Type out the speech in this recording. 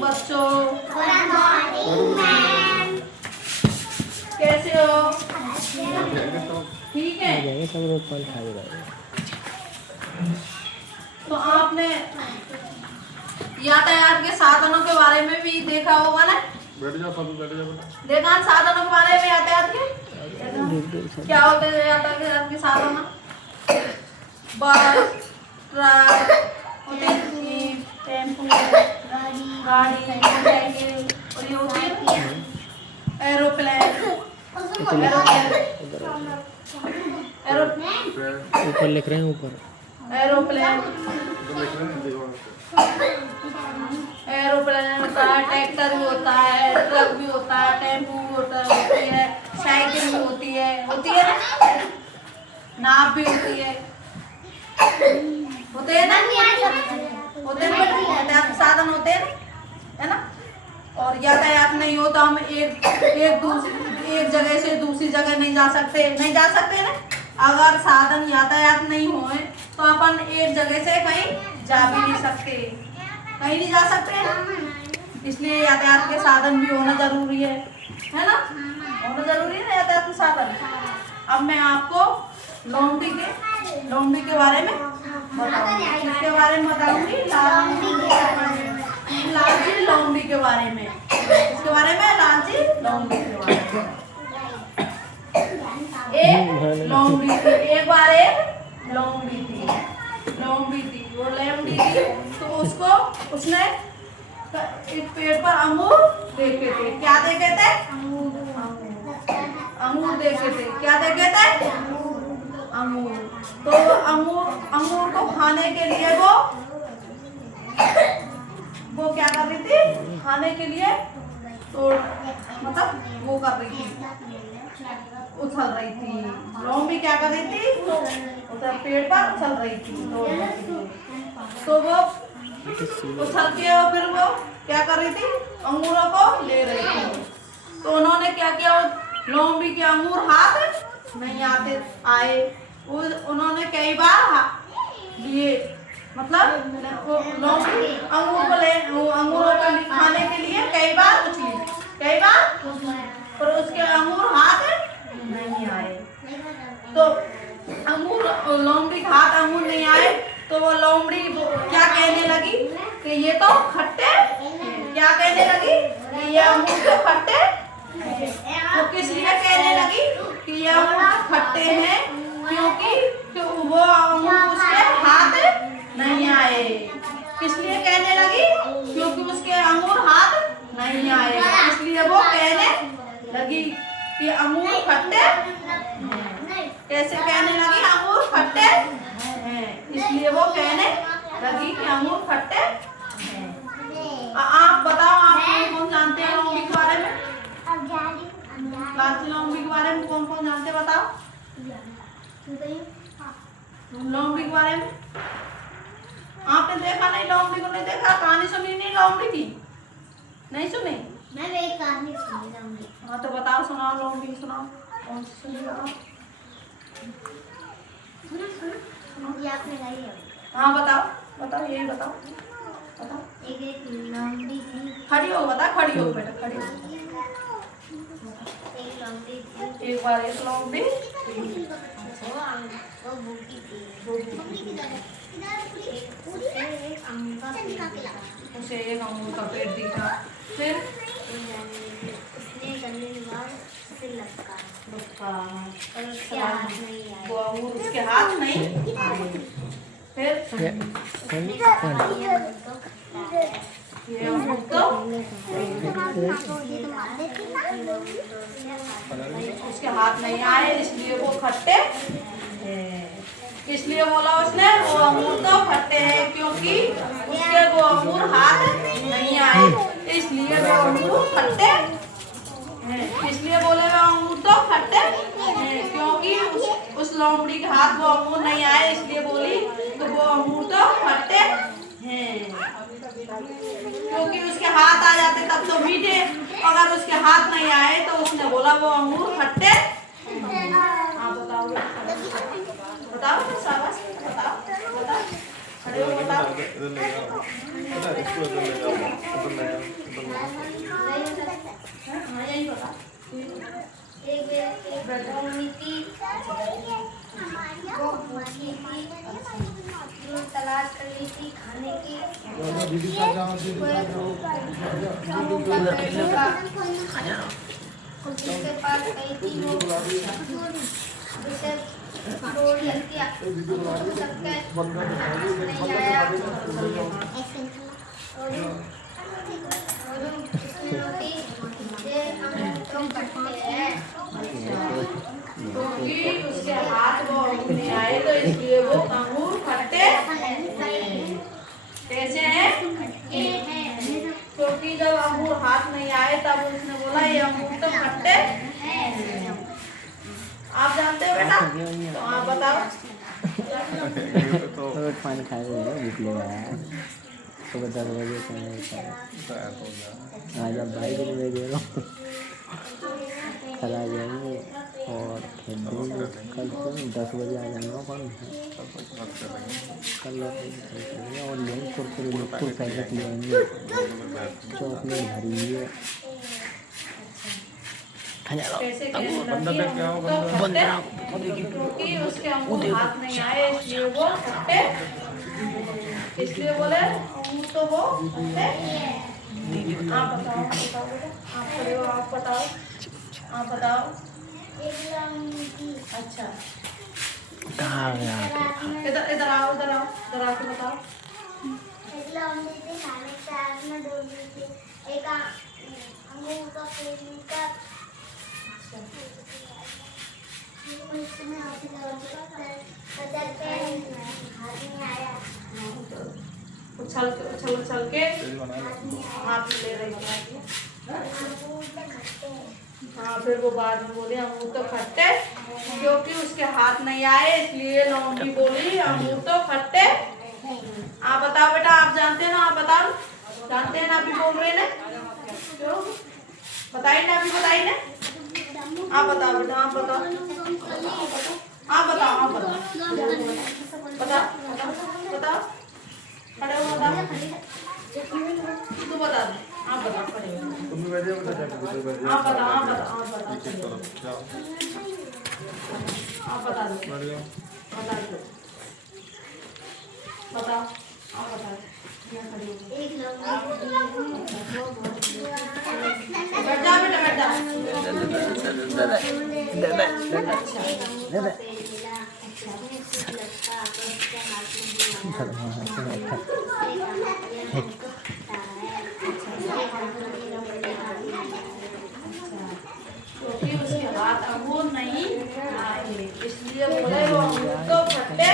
बच्चों। कैसे हो? ठीक है। सब रोज पान खाएगा। तो आपने यातायात के साधनों के बारे में भी देखा होगा ना? बैठ जाओ सब, बैठ जाओ। देखा साधनों के बारे में यातायात के क्या होते हैं? यातायात के साधन बस, ट्रक, टेम्पो, गाड़ी, मोटरसाइकिल और ये होती है एरोप्लेन। ऊपर लिख रहे हैं, ऊपर एरोप्लेन होता है, ट्रैक्टर भी होता है, ट्रक भी होता है, टेम्पो भी होती है, साइकिल भी होती है ना, नाव भी होती है, होते हैं ना, यातायात साधन होते हैं है ना। और यातायात नहीं हो तो हम एक जगह से दूसरी जगह नहीं जा सकते ना। अगर साधन यातायात नहीं होए तो अपन एक जगह से कहीं जा भी नहीं सकते, कहीं नहीं जा सकते हैं। इसलिए यातायात के साधन भी होना जरूरी है ना, होना जरूरी है ना यातायात के साधन। अब मैं आपको लौंडी के बारे में बताऊंगी, किसके बारे में बताऊंगी? लालची लौंडी के बारे में। इसके बारे में लालची लौंडी के बारे में। एक लौंडी थी, एक बार एक लौंडी थी। वो लौंडी थी तो उसने एक पेड़ पर अंगूर देखे थे। क्या देखे थे? अंगूर देखे थे। क्या देखे थे? अंगूर। तो अंगूर को खाने के लिए वो क्या कर रही थी? खाने के लिए तो मतलब वो कर रही थी, उछल रही थी। लौंडी क्या कर रही थी? उधर पेड़ पर उछल रही थी। तो वो उछल के फिर वो क्या कर रही थी? अंगूरों को ले रही थी। तो उन्होंने क्या किया? लौंडी के अंगूर हाथ नहीं आए। उन्होंने कई बार लिए, मतलब लौंडी अंगूरों को खाने के लिए कई बार उछली, पर उसके अंगूर हाथ नहीं आए। तो लौंडी हाथ अंगूर नहीं आए तो वो लौंडी क्या कहने लगी कि ये तो खट्टे। क्या कहने लगी? कि ये अंगूर तो खट्टे। तो किस लिए कहने लगी कि ये अंगूर खट्टे हैं? क्योंकि वो अंगूर उसके हाथ नहीं आए। किस लिए कहने लगी? क्योंकि उसके अंगूर हाथ नहीं आए, इसलिए वो कहने लगी कि अंगूर खट्टे। कैसे कहने लगी? अंगूर खट्टे हैं, इसलिए वो कहने लगी कि अंगूर खट्टे हैं। आप बताओ, आप कौन जानते हैं लौंडी के बारे में? लालची लौंडी के बारे में कौन जानते? बताओ लौंडी के बारे में। आपने देखा नहीं? लौंडी को नहीं देखा? कहानी सुनी नहीं लौंडी की? नहीं सुनी? मैं एक कहानी सुनी लौंडी। हाँ तो बताओ, सुनाओ लौंडी सुनाओ। कौन सी सुनी? बताओ। ये आपने गाई है? हाँ बताओ, यही बताओ। एक लौंडी थी। खड़ी हो, बता। खड़ी हो बेटा, खड़ी हो। एक लौंडी थी। एक बार एक लौंडी वो भूखी थी। उसे एक अंगूर का पेड़ दिखा। फिर उसने करने के बाद उसे लटका और उसके हाथ नहीं आए। वो अंगूर उसके हाथ नहीं आए। फिर ये अंगूर तो उसके हाथ नहीं आए, इसलिए वो खट्टे। इसलिए बोला उसने वो अंगूर तो खट्टे हैं, क्योंकि उसके वो अंगूर हाथ नहीं आए, इसलिए वो अंगूर खट्टे हैं। इसलिए बोले वो अंगूर तो खट्टे हैं, क्योंकि उस लौंडी के हाथ वो अंगूर नहीं आए, इसलिए बोली तो वो अंगूर तो खट्टे हैं। क्योंकि उसके हाथ आ जाते तब तो मीठे, अगर उसके हाथ नहीं आए तो उसने बोला वो अंगूर खट्टे। हाँ बताओ, शाबाश, बताओ। खड़े हो, बताओ। उसके पास गई थी वो उसे रोड लगती है सकते नहीं आया और उसने रोटी ये हम तो करते हैं क्योंकि उसके हाथ वो नहीं आए तो इसलिए वो अंगूर खट्टे कैसे हैं? क्योंकि जब अंगूर हाथ नहीं आए तब उसने बोला ये अंगूर तो खट्टे आप जानते हो बेटा? तो आप बताओ। तो पानी खा रहे हो भूख लगा है सुबह 10 बजे से आज अब भाई को ले दे रहा हूँ कल आ जाएंगे और फिर कल तो 10 बजे आ जाएंगे अपन कल और लेंगे कुरकुरे बिल्कुल पैकेट लेंगे चॉकलेट भरी है कैसे क्योंकि उसके अंगूर हाथ नहीं आए इसलिए वो खट्टे इसलिए बोले अंगूर तो वो खट्टे। आप बताओ बेटा आप खड़े हो आप बताओ आप बताओ। अच्छा इधर इधर आओ इधर आओ इधर आके बताओ। एक अंगूर का पेड़ का उछल के हाथ में ले रही थी। हाँ फिर वो बाद में बोली अंगूर तो खट्टे क्योंकि उसके हाथ नहीं आए इसलिए लौंगी बोली अंगूर तो खट्टे। आप बताओ बेटा आप जानते हैं ना आप बताओ जानते हैं ना अभी बोल रहे ना क्यों बताइए ना अभी बताइए ना आप बताओ बेटा आप बताओ आप बताओ आप बताओ बताओ बताओ खड़े हो बताओ तू बता दे आप बताओ खड़े हो आप बताओ आप बताओ आप बता दो बताओ आप बताओ बैठ जाओ बेटा बैठ जाओ। क्योंकि उसके हाथ अंगूर नहीं आए इसलिए बोले वो अंगूर तो खट्टे